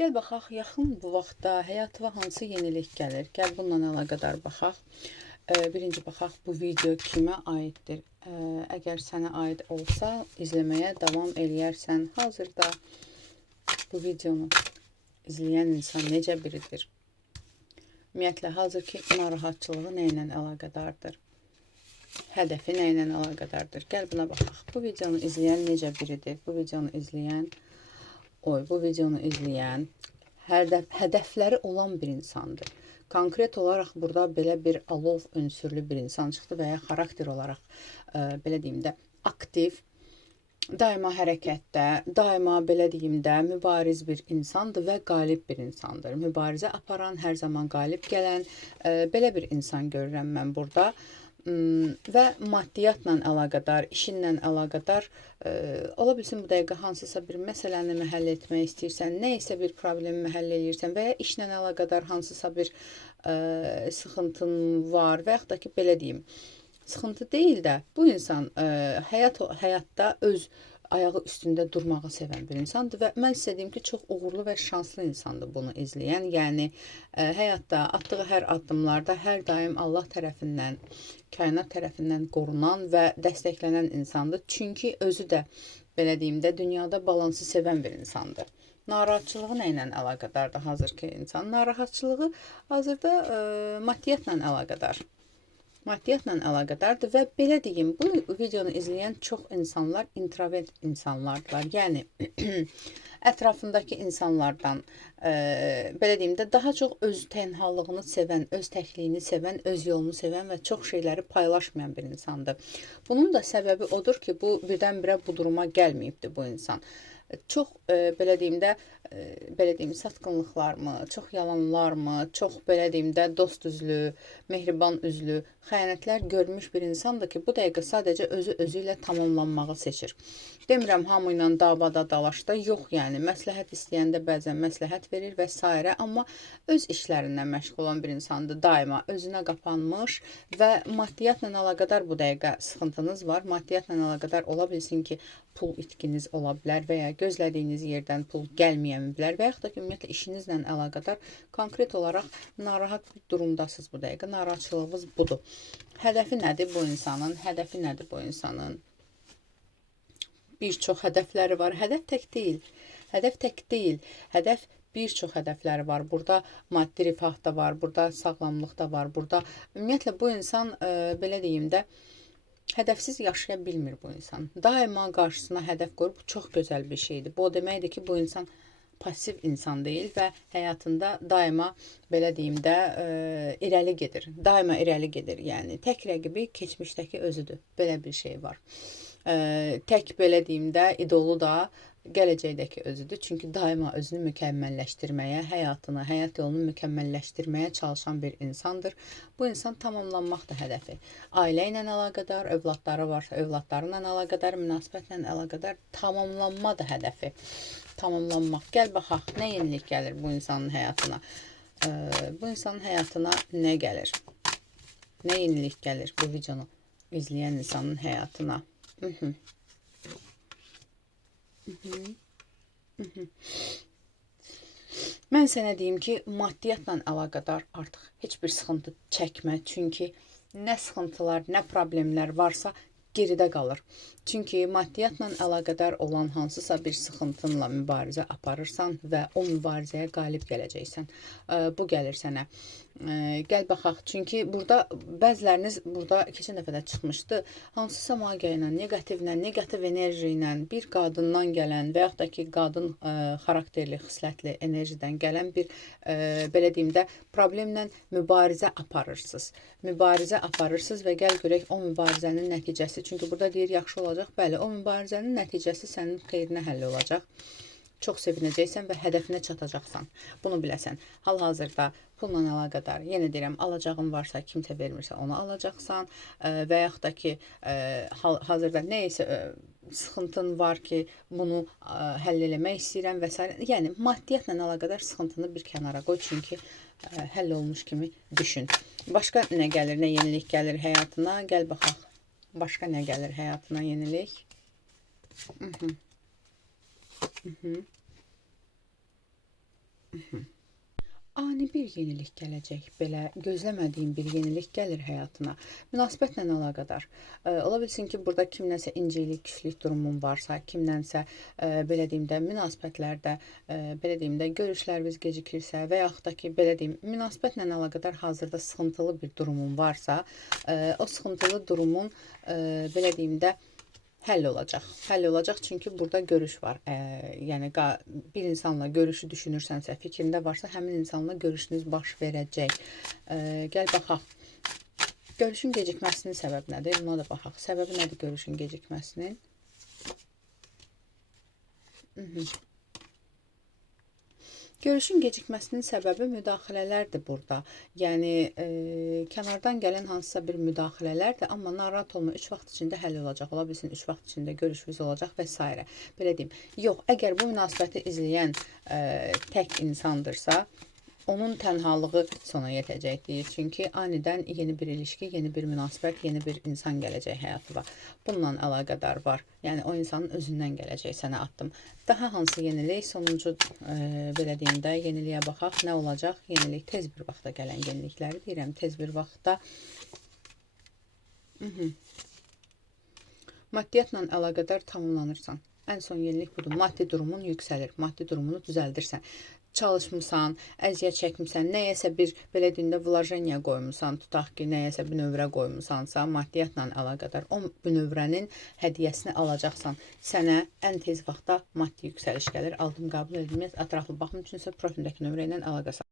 Gəl baxaq, yaxın bu vaxtda həyatıma hansı yenilik gəlir? Gəl bununla əlaqədar baxaq. Birinci baxaq, bu video kimə aiddir? Əgər sənə aid olsa, izləməyə davam eləyərsən. Hazırda bu videonu izləyən insan necə biridir? Ümumiyyətlə, hazır ki, narahatçılığı nə ilə əlaqədardır? Hədəfi nə ilə əlaqədardır? Gəl buna baxaq. Bu videonu izləyən necə biridir? Bu videonu izləyən hədəfləri olan bir insandır. Konkret olaraq burada belə bir alov ünsürlü bir insan çıxdı və ya xarakter olaraq, belə deyim də, aktiv, daima hərəkətdə, daima belə deyim də, mübariz bir insandır və qalib bir insandır. Mübarizə aparan, hər zaman qalib gələn, belə bir insan görürəm mən burada. Və maddiyyatla əlaqədar, işinlə əlaqədar, ola bilsin bu dəqiqə hansısa bir məsələni məhəll etmək istəyirsən, nə isə bir problemi məhəll edirsən və ya işlə əlaqədar hansısa bir sıxıntın var və yaxud da ki, belə deyim, sıxıntı deyil də, bu insan həyatda öz ayağı üstündə durmağı sevən bir insandır və mən sizə deyim ki, çox uğurlu və şanslı insandır bunu izləyən. Yəni, həyatda atdığı hər addımlarda hər daim Allah tərəfindən, kainat tərəfindən qorunan və dəstəklənən insandır. Çünki özü də, belə deyim də, dünyada balansı sevən bir insandır. Narahatçılığı nə ilə əlaqədardır hazırki insan? Narahatçılığı hazırda maddiyyatla əlaqədar. Maddiyyatla əlaqədardır və belə deyim, bu videonu izləyən çox insanlar introvert insanlardılar. Yəni, ətrafındakı insanlardan, belə deyim də, daha çox öz tənhalığını sevən, öz təkliyini sevən, öz yolunu sevən və çox şeyləri paylaşmayan bir insandır. Bunun da səbəbi odur ki, bu birdən-birə bu duruma gəlməyibdir bu insan. Çox, belə deyim də, satqınlıqlarmı, çox yalanlarmı, çox, belə deyim də, dost üzlü, mehriban üzlü, xəyanətlər görmüş bir insandır ki, bu dəqiqə sadəcə özü ilə tamamlanmağı seçir. Demirəm, hamı ilə davada, dalaşda, yox yəni, məsləhət istəyəndə bəzən məsləhət verir və s. Amma öz işlərindən məşğul olan bir insandır, daima özünə qapanmış və maddiyyatla əlaqədar bu dəqiqə sıxıntınız var. Maddiyyatla əlaqədar ola bilsin ki, pul itkiniz ola bilər və ya gözlədiyiniz yerdən pul gəlməyə bilər və yaxud da ki, ümumiyyətlə işinizlə əlaqədar konkret olaraq narahat bir durumdasınız bu dəqiqə. Narahatçılığınız budur. Hədəfi nədir bu insanın? Hədəfi nədir bu insanın? Bir çox hədəfləri var. Hədəf tək deyil. Hədəf tək deyil. Hədəf bir çox hədəfləri var. Burada maddi rifah da var, burada sağlamlıq da var, burada ümumiyyətlə bu insan, belə deyim də, hədəfsiz yaşaya bilmir bu insan. Daima qarşısına hədəf qoyur. Bu çox gözəl bir şeydir. Bu o deməkdir ki, bu insan pasiv insan deyil və həyatında daima, belə deyim də, irəli gedir. Daima irəli gedir. Yəni, tək rəqibi keçmişdəki özüdür. Belə bir şey var. Tək, belə deyim də, idolu da gələcəkdəki özüdür. Çünki daima özünü mükəmməlləşdirməyə, həyatını, həyat yolunu mükəmməlləşdirməyə çalışan bir insandır. Bu insan tamamlanmaq da hədəfi. Ailə ilə əlaqədar, övladları varsa, övladlarla əlaqədar, münasibətlə əlaqədar tamamlanma da hədəfi. Tamamlanmaq. Gəl baxaq, nə yenilik gəlir bu insanın həyatına? Bu insanın həyatına nə gəlir? Nə yenilik gəlir bu videonu izləyən insanın həyatına? Mən sənə deyim ki, maddiyyatla əlaqədar artıq heç bir sıxıntı çəkmə. Çünki nə sıxıntılar, nə problemlər varsa geridə qalır. Çünki maddiyyatla əlaqədar olan hansısa bir sıxıntınla mübarizə aparırsan və o mübarizəyə qalib gələcəksən. Bu gəlir sənə. Gəl baxaq. Çünki burada bəziləriniz burada keçən dəfə də çıxmışdı. Hansısa magiya ilə, negativ enerji ilə bir qadından gələn və yaxud da ki, qadın xarakterli, xislətli enerjidən gələn bir, belə deyim də, problemlə mübarizə aparırsınız. Mübarizə aparırsınız və gəl görək o mübarizənin nəticəsi. Çünki burada deyir, yaxşı olacaq. Bəli, o mübarizənin nəticəsi sənin xeyrinə həll olacaq. Çox sevinəcəksən və hədəfinə çatacaqsan. Bunu biləsən. Hal-hazırda pulla əlaqədar, yenə deyirəm, alacağın varsa, kimsə vermirsə onu alacaqsan və yaxud da ki, hazırda nə isə sıxıntın var ki, bunu həll eləmək istəyirəm və s. Yəni, maddiyyatla əlaqədar sıxıntını bir kənara qoy, çünki həll olmuş kimi düşün. Başqa nə gəlir, nə yenilik gəlir həyatına? Gəl baxaq. Başqa nə gəlir həyatına yenilik? Ani bir yenilik gələcək, belə gözləmədiyin bir yenilik gəlir həyatına. Münasibətlə əlaqədar. Ola bilsin ki, burada kimdənsə incilik, küslük durumun varsa, kimdənsə belə deyim də münasibətlərdə, belə deyim də görüşləriniz gecikirsə və yaxud da ki, belə deyim, münasibətlə əlaqədar hazırda sıxıntılı bir durumun varsa, o sıxıntılı durumun belə deyim də həll olacaq. Həll olacaq çünki burada görüş var. Yəni bir insanla görüşü düşünürsənsə, fikrində varsa, həmin insanla görüşünüz baş verəcək. Gəl baxaq. Görüşün gecikməsinin səbəbi nədir? Buna da baxaq. Səbəbi nədir görüşün gecikməsinin? Görüşün gecikməsinin səbəbi müdaxilələrdir burada. Yəni kənardan gələn hansısa bir müdaxilələrdir, amma narahat olma, 3 vaxt içində həll olacaq. Ola bilsin 3 vaxt içində görüşünüz olacaq və s. Belə deyim. Yox, əgər bu münasibəti izləyən tək insandırsa, onun tənhalığı sona yetəcək deyir. Çünki anidən yeni bir ilişki, yeni bir münasibət, yeni bir insan gələcək həyatına. Bununla əlaqədar var. Yəni o insanın özündən gələcək sənə addım. Daha hansı yenilik? Sonuncu belə deyim də yeniliyə baxaq. Nə olacaq? Yenilik tez bir vaxtda gələn yenilikləri deyirəm. Tez bir vaxtda maddiyyatla əlaqədar tamamlanırsan. Ən son yenilik budur. Maddi durumun yüksəlir. Maddi durumunu düzəldirsən. Çalışmısan, əziyyət çəkmisən, nəyəsə bir belə deyim də vlojeniya qoymusan, tutaq ki, nəyəsə bünövrə qoymusansa, maddiyyatla əlaqədar o bünövrənin hədiyyəsini alacaqsan. Sənə ən tez vaxtda maddi yüksəliş gəlir. Aldım, qəbul edilməz, ətraflı baxım üçünsə profildəki nömrə ilə əlaqə